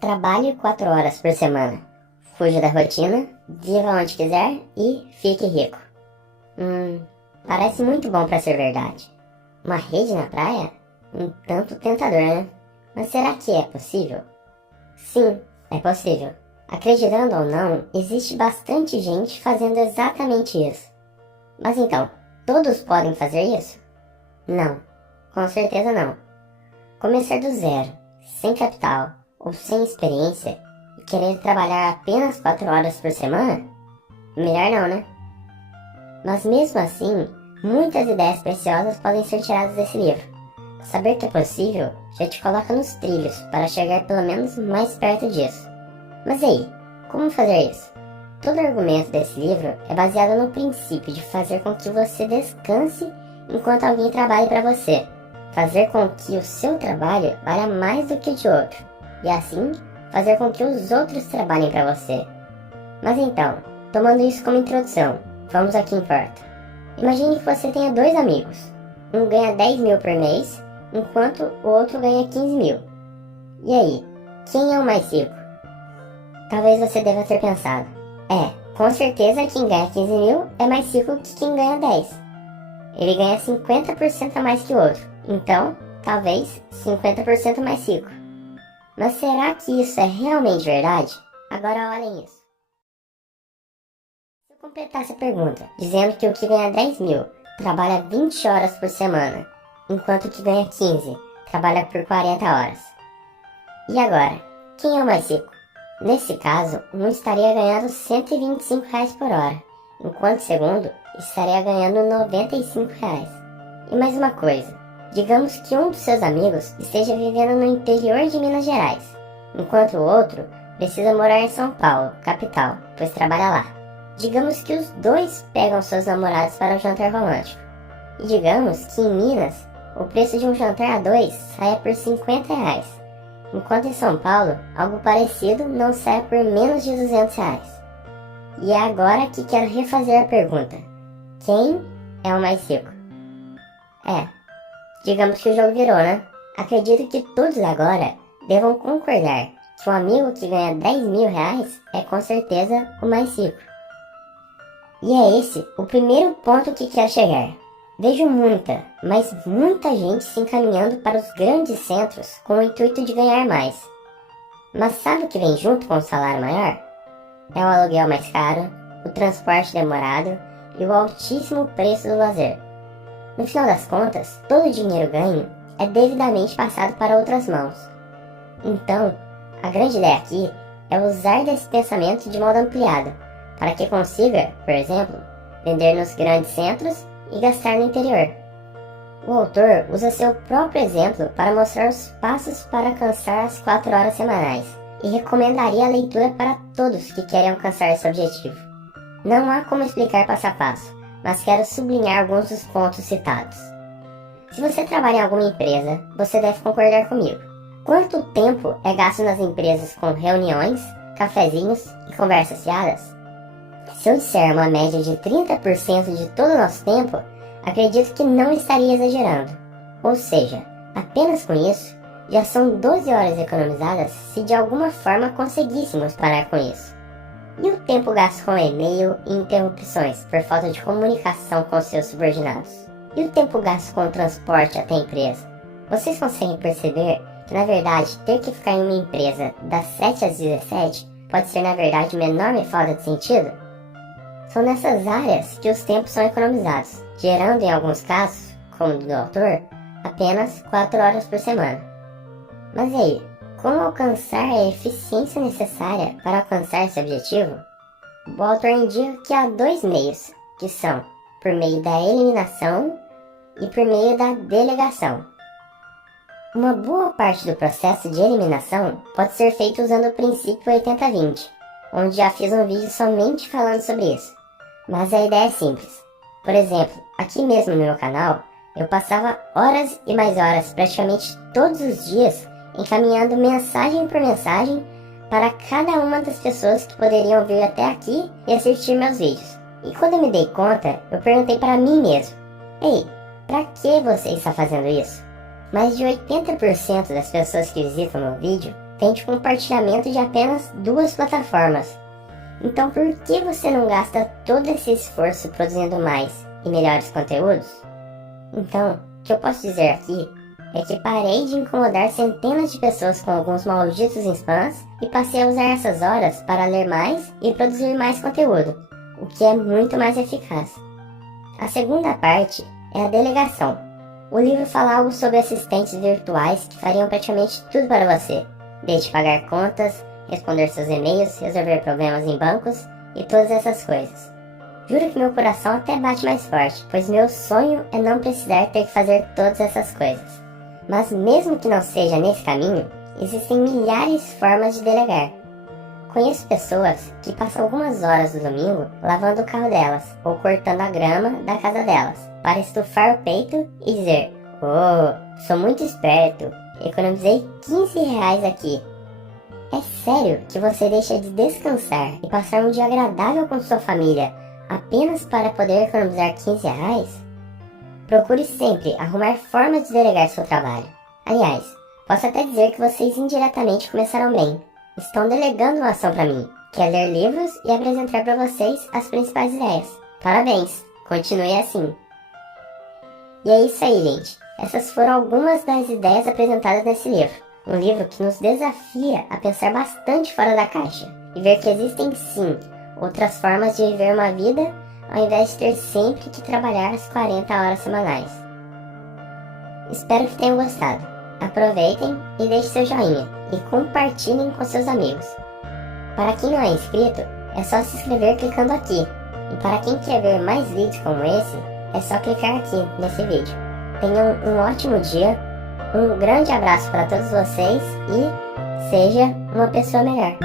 Trabalhe 4 horas por semana. Fuja da rotina, viva onde quiser e fique rico. Parece muito bom para ser verdade. Uma rede na praia? Um tanto tentador, né? Mas será que é possível? Sim, é possível. Acreditando ou não, existe bastante gente fazendo exatamente isso. Mas então, todos podem fazer isso? Não, com certeza não. Começar do zero, sem capital ou sem experiência e querer trabalhar apenas 4 horas por semana? Melhor não, né? Mas mesmo assim, muitas ideias preciosas podem ser tiradas desse livro. Saber que é possível já te coloca nos trilhos para chegar pelo menos mais perto disso. Mas aí, como fazer isso? Todo o argumento desse livro é baseado no princípio de fazer com que você descanse enquanto alguém trabalhe para você. Fazer com que o seu trabalho valha mais do que o de outro. E assim, fazer com que os outros trabalhem para você. Mas então, tomando isso como introdução, vamos ao que importa. Imagine que você tenha 2 amigos. Um ganha 10 mil por mês, enquanto o outro ganha 15 mil. E aí, quem é o mais rico? Talvez você deva ter pensado, com certeza quem ganha 15 mil é mais rico que quem ganha 10. Ele ganha 50% a mais que o outro, então, talvez 50% mais rico. Mas será que isso é realmente verdade? Agora olhem isso. Se eu completasse a pergunta, dizendo que o que ganha 10 mil trabalha 20 horas por semana, enquanto o que ganha 15 trabalha por 40 horas. E agora, quem é o mais rico? Nesse caso, um estaria ganhando R$125 por hora, enquanto o segundo estaria ganhando R$95. E mais uma coisa, digamos que um dos seus amigos esteja vivendo no interior de Minas Gerais, enquanto o outro precisa morar em São Paulo, capital, pois trabalha lá. Digamos que os dois pegam seus namorados para um jantar romântico. E digamos que em Minas, o preço de um jantar a 2 saia por R$50, enquanto em São Paulo, algo parecido não saia por menos de R$200. E é agora que quero refazer a pergunta. Quem é o mais rico? Digamos que o jogo virou, né? Acredito que todos agora devam concordar que um amigo que ganha 10 mil reais é com certeza o mais rico. E é esse o primeiro ponto que quero chegar. Vejo muita, mas muita gente se encaminhando para os grandes centros com o intuito de ganhar mais. Mas sabe o que vem junto com o salário maior? É o aluguel mais caro, o transporte demorado e o altíssimo preço do lazer. No final das contas, todo o dinheiro ganho é devidamente passado para outras mãos. Então, a grande ideia aqui é usar desse pensamento de modo ampliado, para que consiga, por exemplo, vender nos grandes centros e gastar no interior. O autor usa seu próprio exemplo para mostrar os passos para alcançar as 4 horas semanais e recomendaria a leitura para todos que querem alcançar esse objetivo. Não há como explicar passo a passo, mas quero sublinhar alguns dos pontos citados. Se você trabalha em alguma empresa, você deve concordar comigo. Quanto tempo é gasto nas empresas com reuniões, cafezinhos e conversas fiadas? Se eu disser uma média de 30% de todo o nosso tempo, acredito que não estaria exagerando. Ou seja, apenas com isso, já são 12 horas economizadas se de alguma forma conseguíssemos parar com isso. E o tempo gasto com e-mail e interrupções por falta de comunicação com seus subordinados? E o tempo gasto com o transporte até a empresa? Vocês conseguem perceber que, na verdade, ter que ficar em uma empresa das 7 às 17 pode ser, na verdade, uma enorme falta de sentido? São nessas áreas que os tempos são economizados, gerando, em alguns casos, como o do autor, apenas 4 horas por semana. Mas e aí, como alcançar a eficiência necessária para alcançar esse objetivo? O autor indica que há 2 meios, que são por meio da eliminação e por meio da delegação. Uma boa parte do processo de eliminação pode ser feito usando o princípio 80-20, onde já fiz um vídeo somente falando sobre isso. Mas a ideia é simples. Por exemplo, aqui mesmo no meu canal, eu passava horas e mais horas, praticamente todos os dias, encaminhando mensagem por mensagem para cada uma das pessoas que poderiam vir até aqui e assistir meus vídeos. E quando eu me dei conta, eu perguntei para mim mesmo: ei, para que você está fazendo isso? Mais de 80% das pessoas que visitam meu vídeo tem compartilhamento de apenas 2 plataformas. Então por que você não gasta todo esse esforço produzindo mais e melhores conteúdos? Então, o que eu posso dizer aqui é que parei de incomodar centenas de pessoas com alguns malditos spams e passei a usar essas horas para ler mais e produzir mais conteúdo, o que é muito mais eficaz. A segunda parte é a delegação. O livro fala algo sobre assistentes virtuais que fariam praticamente tudo para você, desde pagar contas, responder seus e-mails, resolver problemas em bancos e todas essas coisas. Juro que meu coração até bate mais forte, pois meu sonho é não precisar ter que fazer todas essas coisas. Mas mesmo que não seja nesse caminho, existem milhares de formas de delegar. Conheço pessoas que passam algumas horas do domingo lavando o carro delas ou cortando a grama da casa delas, para estufar o peito e dizer: "Oh, sou muito esperto, economizei R$ 15 aqui." É sério que você deixa de descansar e passar um dia agradável com sua família apenas para poder economizar R$ 15? Procure sempre arrumar formas de delegar seu trabalho. Aliás, posso até dizer que vocês indiretamente começaram bem. Estão delegando uma ação para mim, que é ler livros e apresentar para vocês as principais ideias. Parabéns, continue assim. E é isso aí, gente. Essas foram algumas das ideias apresentadas nesse livro. Um livro que nos desafia a pensar bastante fora da caixa e ver que existem sim outras formas de viver uma vida ao invés de ter sempre que trabalhar as 40 horas semanais. Espero que tenham gostado. Aproveitem e deixem seu joinha e compartilhem com seus amigos. Para quem não é inscrito, é só se inscrever clicando aqui. E para quem quer ver mais vídeos como esse, é só clicar aqui nesse vídeo. Tenham um ótimo dia, um grande abraço para todos vocês e seja uma pessoa melhor.